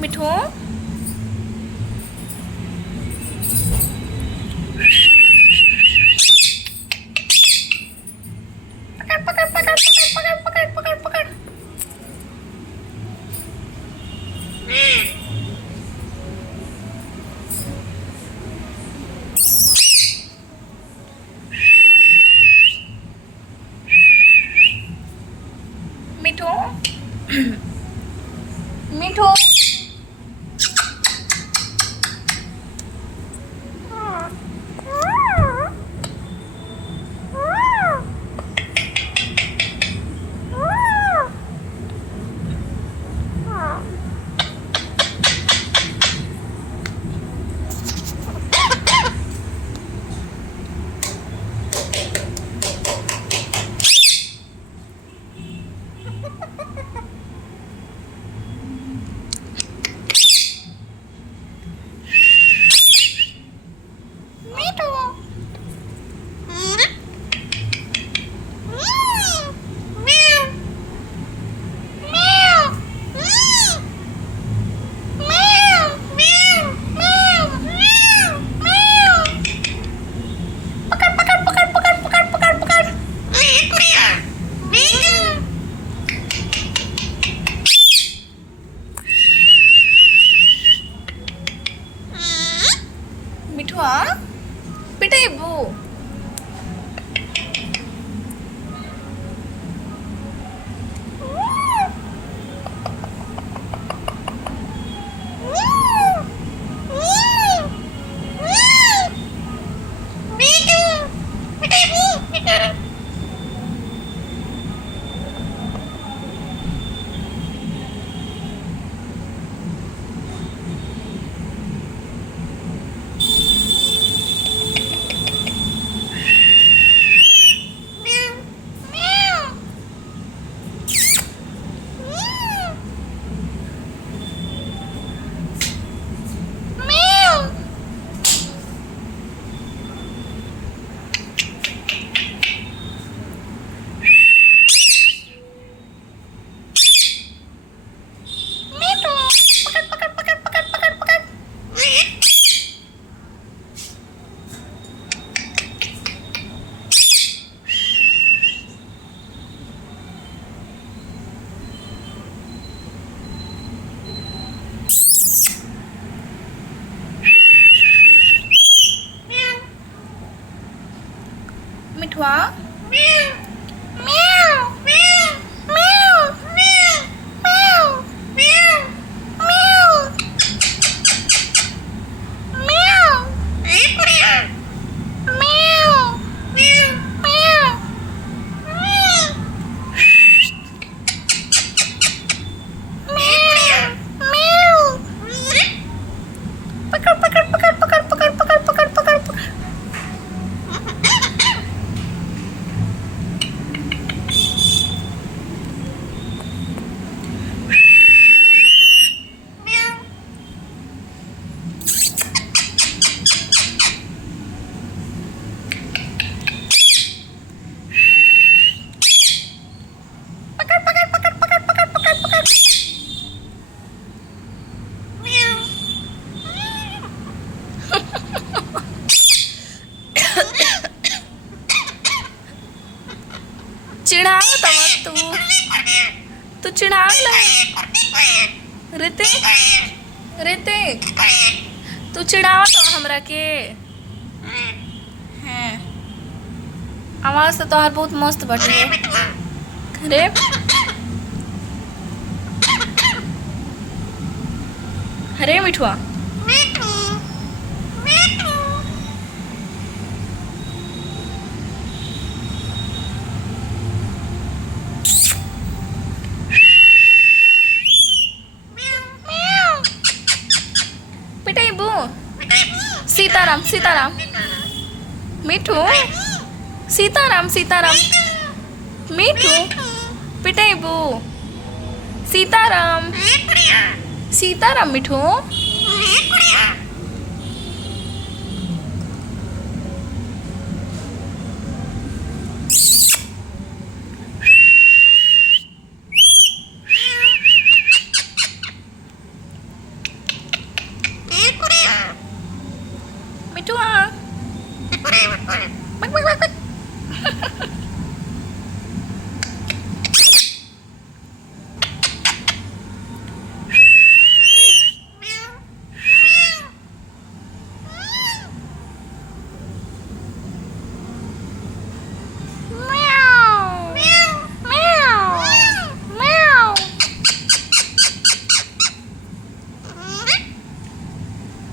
मिठू पकड़ पकड़ पकड़ पकड़ पकड़ पकड़ पकड़ पकड़। मिठू मिठू मिठुआ बेटा ये वो मिठुआ पकड़ पकड़ पकड़ पकड़ पकड़ पकड़ पकड़ पकड़ पकड़। पकड़ पकड़ पकड़ पकड़ पकड़ पकड़ पकड़। चिढ़ाओ तब तू चिढ़ाओ ऋतिक ऋतिक तू चिढ़ाओ तो हमरा के हैं आवाज तो तोहार बहुत मस्त बाटे रे। अरे मिठुआ सीताराम सीताराम मिठू सीताराम सीताराम मिठू पिटाइबू सीताराम सीताराम मिठू बक बक बक बक।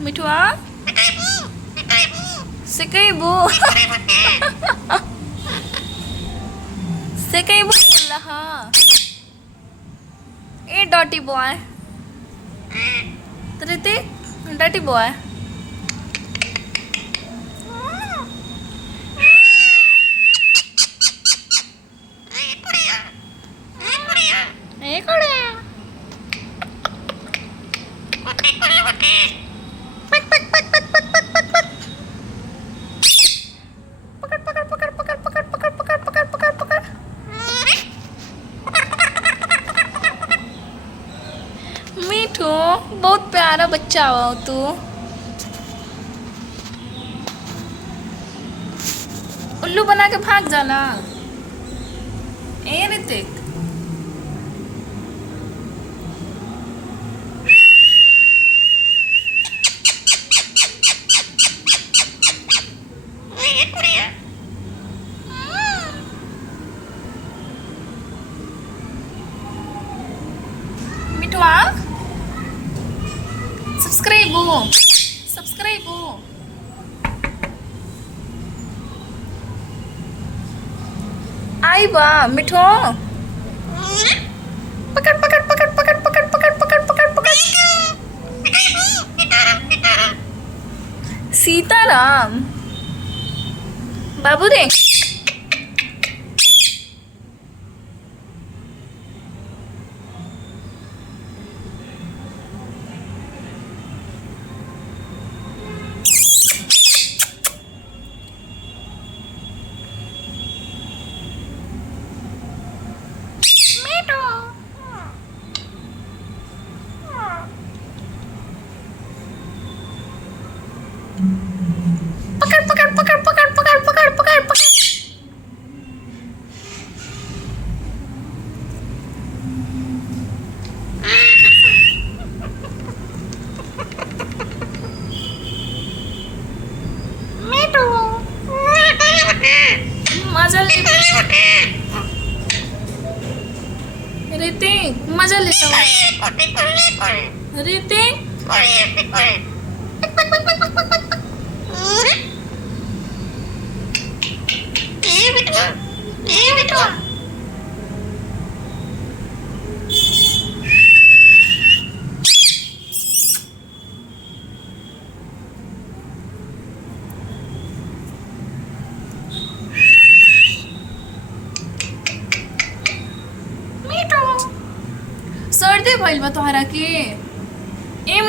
मिठुआ सिकैबू सिकैबू लहा ए डॉटी बॉय ऋतिक डॉटी बॉय ए कुड़िया मीठू बहुत प्यारा बच्चा हो तू। उल्लू बना के भाग जाला ए ऋतिक। मिठुआ सब्सक्राइब आई बा मिठो पकड़ पकड़ पकड़ पकड़ पकड़ पकड़ पकड़ पकड़ पकड़ सीताराम बाबू रे पकड़ पकड़ पकड़ पकड़ पकड़ पकड़ पकड़ पकड़ मजा ले ऋतिक मजा लेता हूँ ऋतिक सर्दी भइल बा तोहरा के ए